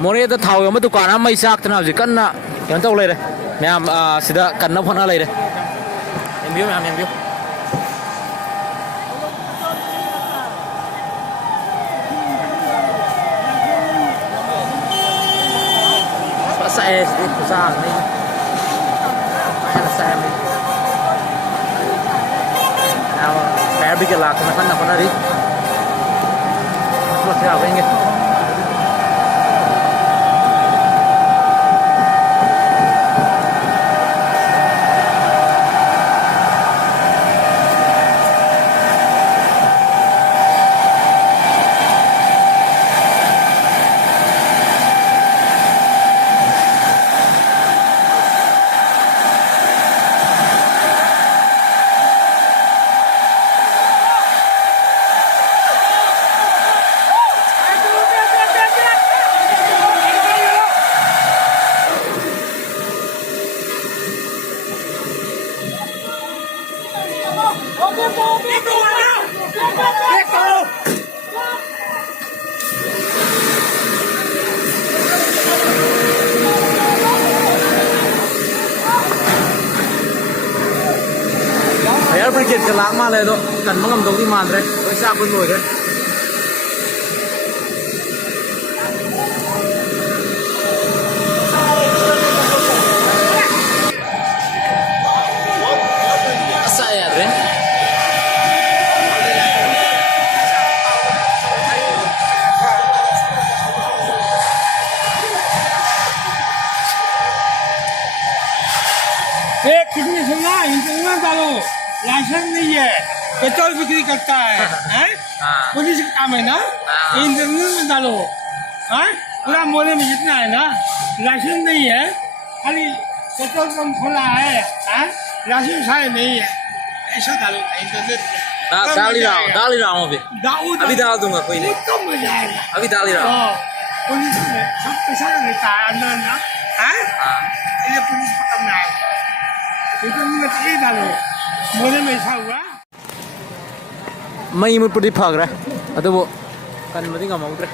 मोरेदा थाव यम दुकान मई चाक्तना हजिक कन्ना कौन तौ लेरे मैम सिदा कन्ना फोना लेरे एमबियो मैम एमबियो saya kusang ni saya ni saya bikin lah kenapa nak nari terus siapa ini Air brigade ke lang ma le do kan mangam dong di man re oi sa kun loi re asa ya re कितनी सुना इंटरनेट डालो लाइसेंस नहीं है पेट्रोल बिक्री करता है पुलिस का काम है ना इंटरनेट में डालो पूरा मोहल्ले में जितना है ना लाइसेंस नहीं है खाली पेट्रोल पंप खोला है लाइसेंस है नहीं है ऐसा डालो इंटरनेट डाल ही रहा हूँ अभी डाल दूंगा कोई नहीं कम हो जाएगा अभी डाल ही रहा हूँ पुलिस में सब पैसा रहता है अंदर ना ये पुलिस पकड़ना है मई मुझे फाग्रे अब कन मदी गमौद्रे